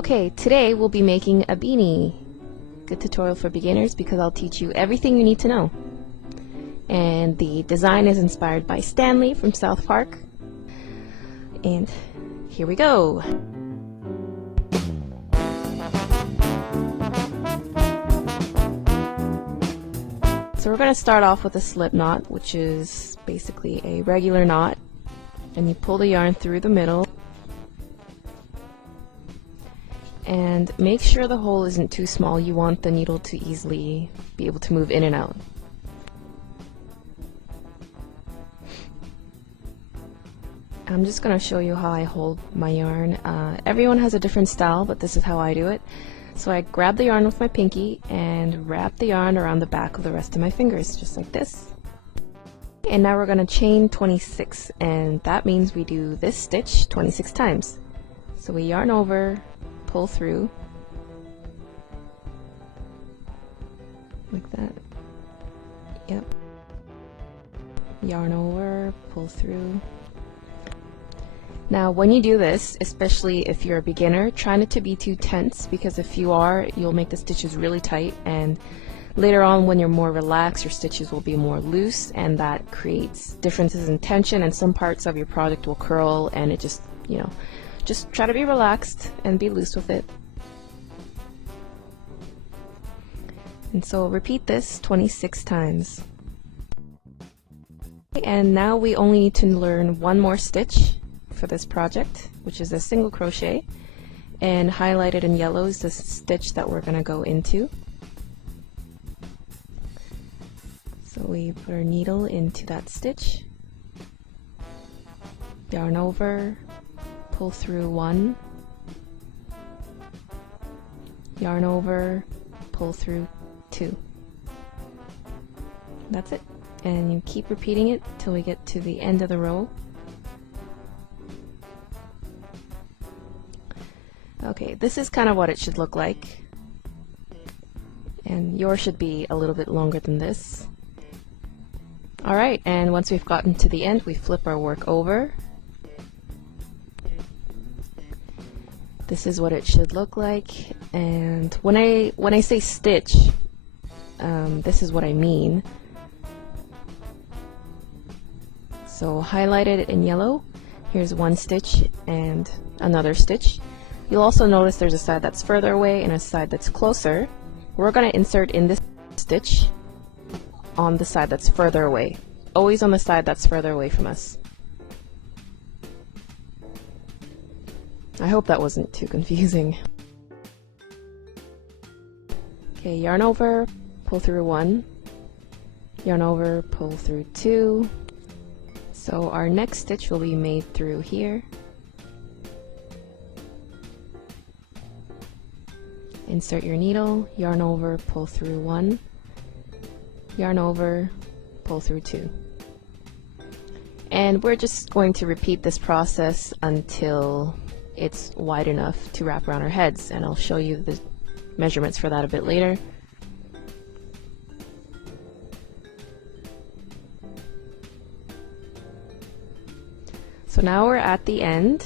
Okay, today we'll be making a beanie. Good tutorial for beginners because I'll teach you everything you need to know. And the design is inspired by Stanley from South Park. And here we go. So we're going to start off with a slip knot, which is basically a regular knot. And you pull the yarn through the middle. And make sure the hole isn't too small. You want the needle to easily be able to move in and out. I'm just going to show you how I hold my yarn. Everyone has a different style, but this is how I do it. So I grab the yarn with my pinky and wrap the yarn around the back of the rest of my fingers, just like this. And now we're going to chain 26, and that means we do this stitch 26 times. So we yarn over, pull through, like that. Yep. Yarn over, pull through. Now when you do this, especially if you're a beginner, try not to be too tense, because if you are, you'll make the stitches really tight, and later on when you're more relaxed, your stitches will be more loose, and that creates differences in tension, and some parts of your project will curl, and it just, you know, just try to be relaxed and be loose with it. And so repeat this 26 times. And now we only need to learn one more stitch for this project, which is a single crochet, and highlighted in yellow is the stitch that we're going to go into. So we put our needle into that stitch, yarn over, pull through one, yarn over, pull through two. That's it. And you keep repeating it till we get to the end of the row. Okay, this is kind of what it should look like. And yours should be a little bit longer than this. Alright, and once we've gotten to the end, we flip our work over. This is what it should look like, and when I say stitch, this is what I mean. So highlighted in yellow, here's one stitch and another stitch. You'll also notice there's a side that's further away and a side that's closer. We're going to insert in this stitch on the side that's further away. Always on the side that's further away from us. I hope that wasn't too confusing. Okay, yarn over, pull through one, yarn over, pull through two. So our next stitch will be made through here. Insert your needle, yarn over, pull through one, yarn over, pull through two. And we're just going to repeat this process until it's wide enough to wrap around our heads, and I'll show you the measurements for that a bit later. So now we're at the end,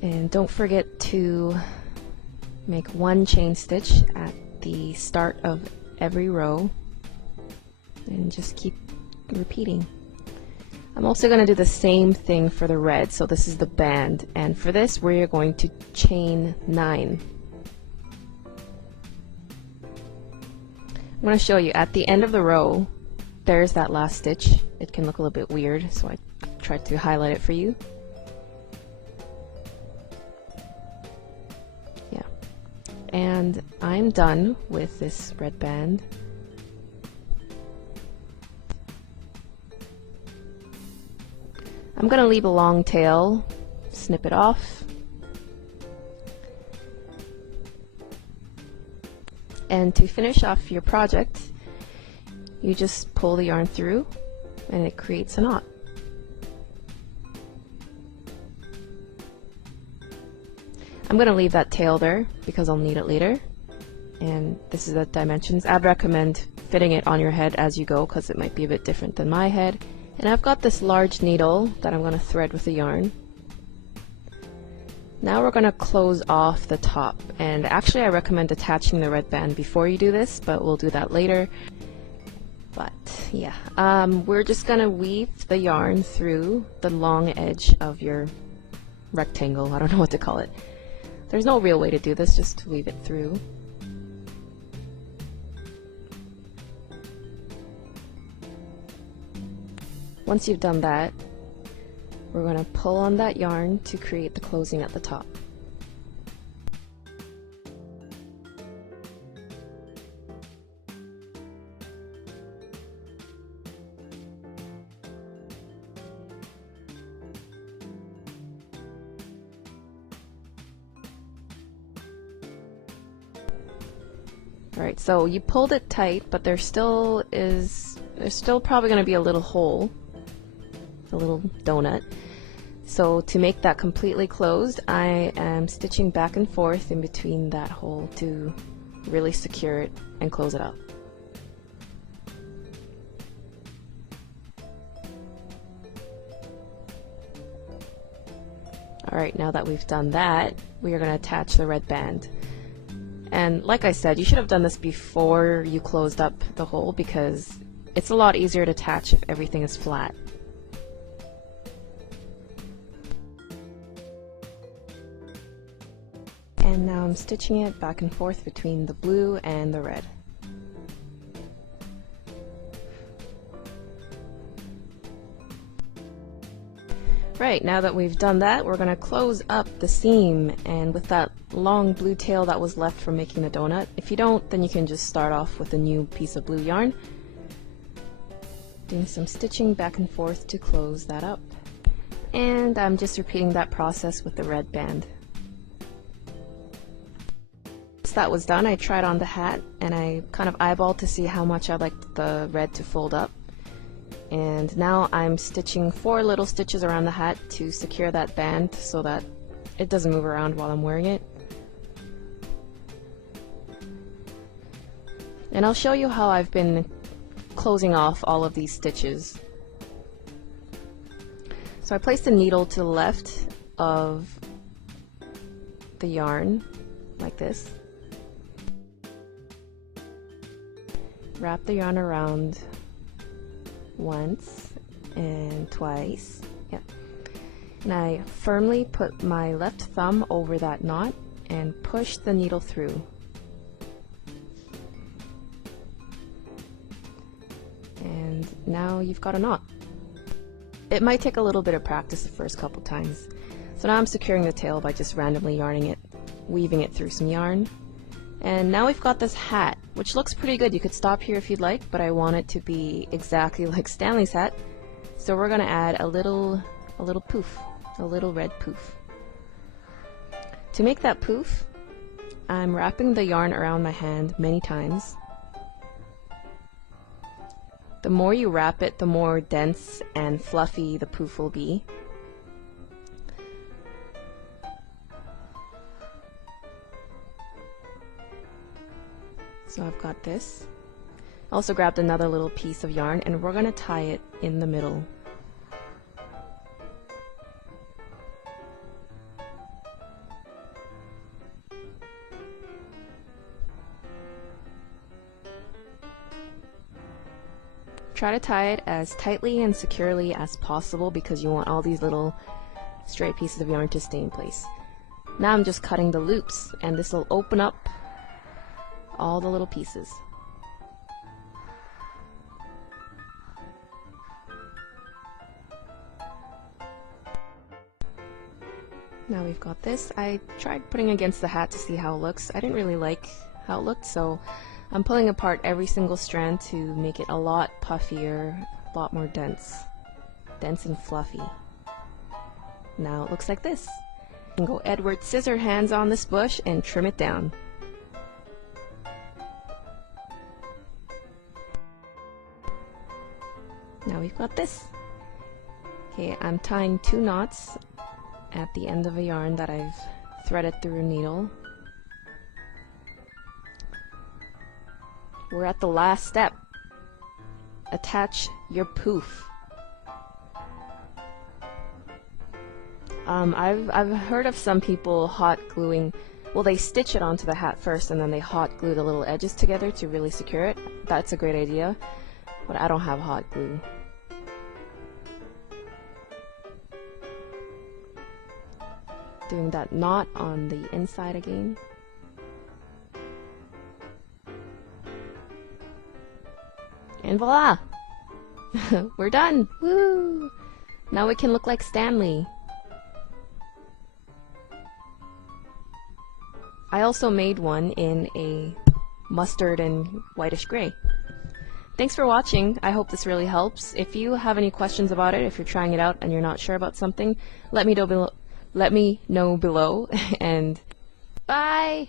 and don't forget to make one chain stitch at the start of every row, and just keep repeating. I'm also going to do the same thing for the red, so this is the band, and for this we're going to chain 9. I'm going to show you at the end of the row, there's that last stitch. It can look a little bit weird, so I tried to highlight it for you. Yeah. And I'm done with this red band. I'm going to leave a long tail, snip it off, and to finish off your project, you just pull the yarn through and it creates a knot. I'm going to leave that tail there because I'll need it later, and this is the dimensions. I'd recommend fitting it on your head as you go because it might be a bit different than my head. And I've got this large needle that I'm going to thread with the yarn. Now we're going to close off the top, and actually I recommend attaching the red band before you do this, but we'll do that later. But yeah, we're just going to weave the yarn through the long edge of your rectangle. I don't know what to call it. There's no real way to do this, just weave it through. Once you've done that, we're going to pull on that yarn to create the closing at the top. Alright, so you pulled it tight, but there's still probably going to be a little hole, a little donut. So to make that completely closed, I am stitching back and forth in between that hole to really secure it and close it up. Alright, now that we've done that, we are going to attach the red band. And like I said, you should have done this before you closed up the hole because it's a lot easier to attach if everything is flat. And now I'm stitching it back and forth between the blue and the red. Right, now that we've done that, we're going to close up the seam, and with that long blue tail that was left from making the donut, if you don't, then you can just start off with a new piece of blue yarn. Doing some stitching back and forth to close that up. And I'm just repeating that process with the red band. Once that was done, I tried on the hat, and I kind of eyeballed to see how much I liked the red to fold up. And now I'm stitching 4 little stitches around the hat to secure that band so that it doesn't move around while I'm wearing it. And I'll show you how I've been closing off all of these stitches. So I placed the needle to the left of the yarn, like this. Wrap the yarn around once and twice. Yeah. And I firmly put my left thumb over that knot and push the needle through. And now you've got a knot. It might take a little bit of practice the first couple times. So now I'm securing the tail by just randomly yarning it, weaving it through some yarn. And now we've got this hat, which looks pretty good. You could stop here if you'd like, but I want it to be exactly like Stanley's hat. So we're going to add a little poof, a little red poof. To make that poof, I'm wrapping the yarn around my hand many times. The more you wrap it, the more dense and fluffy the poof will be. So I've got this. Also grabbed another little piece of yarn, and we're going to tie it in the middle. Try to tie it as tightly and securely as possible because you want all these little stray pieces of yarn to stay in place. Now I'm just cutting the loops, and this will open up all the little pieces. Now we've got this. I tried putting against the hat to see how it looks. I didn't really like how it looked, so I'm pulling apart every single strand to make it a lot puffier, a lot more dense and fluffy. Now it looks like this. You can go Edward Scissorhands on this bush and trim it down. Now we've got this. Okay, I'm tying 2 knots at the end of a yarn that I've threaded through a needle. We're at the last step. Attach your poof. I've heard of some people hot gluing. Well, they stitch it onto the hat first, and then they hot glue the little edges together to really secure it. That's a great idea, but I don't have hot glue. Doing that knot on the inside again. And voila! We're done! Woo! Now we can look like Stanley. I also made one in a mustard and whitish gray. Thanks for watching. I hope this really helps. If you have any questions about it, if you're trying it out and you're not sure about something, let me know below. And bye!